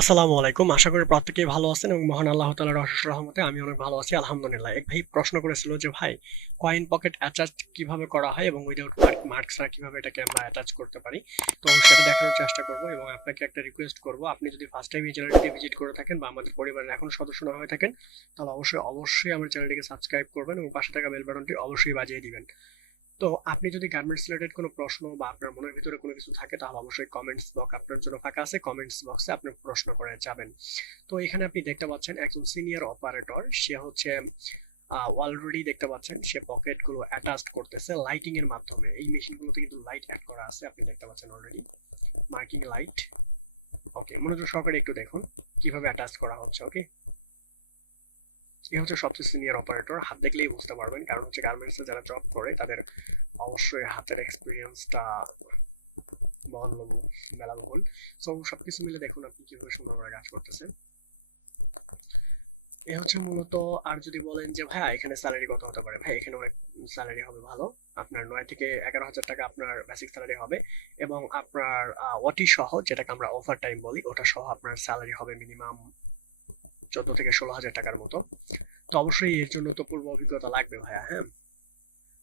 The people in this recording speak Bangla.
আসসালামু আলাইকুম। আশা করি প্রত্যেকেই ভালো আছেন এবং মহান আল্লাহ তাআলার অশেষ রহমতে আমি অনেক ভালো আছি আলহামদুলিল্লাহ। এক ভাই প্রশ্ন করেছিল যে ভাই কয়েন পকেট অ্যাটাচ কিভাবে করা হয় এবং উইদাউট মার্কস আর কিভাবে এটাকে আমরা অ্যাটাচ করতে পারি। তো সেটা দেখানোর চেষ্টা করব এবং আপনাকে একটা রিকোয়েস্ট করব, আপনি যদি ফার্স্ট টাইম এই চ্যানেলটিকে ভিজিট করে থাকেন বা আমাদের পরিবারের এখন সদস্য না হয়ে থাকেন তাহলে অবশ্যই আমার চ্যানেলটিকে সাবস্ক্রাইব করবেন এবং পাশে থাকা বেল বাটনটি অবশ্যই বাজিয়ে দিবেন। তো আপনি যদি গার্মেন্টস রিলেটেড কোনো প্রশ্ন বা আপনার মনের ভিতরে কোনো কিছু থাকে তাহলে অবশ্যই কমেন্টস বক্স আপনার জন্য ফাঁকা আছে, কমেন্টস বক্সে আপনি প্রশ্ন করে যাবেন। তো এখানে আপনি দেখতে পাচ্ছেন একজন সিনিয়র অপারেটর, সে হচ্ছে অলরেডি দেখতে পাচ্ছেন সে পকেট গুলো অ্যাটাচ করতেছে লাইটিং এর মাধ্যমে। এই মেশিনগুলোতে কিন্তু লাইট অ্যাড করা আছে, আপনি দেখতে পাচ্ছেন অলরেডি মার্কিং লাইট। ওকে, মনোযোগ সহকারে একটু দেখুন কিভাবে অ্যাটাচ করা হচ্ছে। ওকে, এ হচ্ছে সবচেয়ে সিনিয়র অপারেটর, হাত দেখলেই বুঝতে পারবেন, কারণ হচ্ছে গার্মেন্টসে যারা জব করে তাদের অবশ্যই হাতের এক্সপিরিয়েন্সটা মেলাবহুল। সো সবকিছু মিলে দেখুন আপনি কিভাবে সুন্দর করে কাজ করতেছেন। এ হচ্ছে মূলত। আর যদি বলেন যে ভাইয়া এখানে স্যালারি কত হতে পারে, ভাই এখানে অনেক স্যালারি হবে ভালো। আপনার 9 থেকে 11 হাজার টাকা আপনার বেসিক স্যালারি হবে এবং আপনার ওটি সহ, যেটাকে আমরা ওভার টাইম বলি, ওটা সহ আপনার স্যালারি হবে মিনিমাম 14 থেকে 16 হাজার টাকার মতো। তো অবশ্যই এর জন্য তো পূর্ব অভিজ্ঞতা লাগবে ভাইয়া, হ্যাঁ।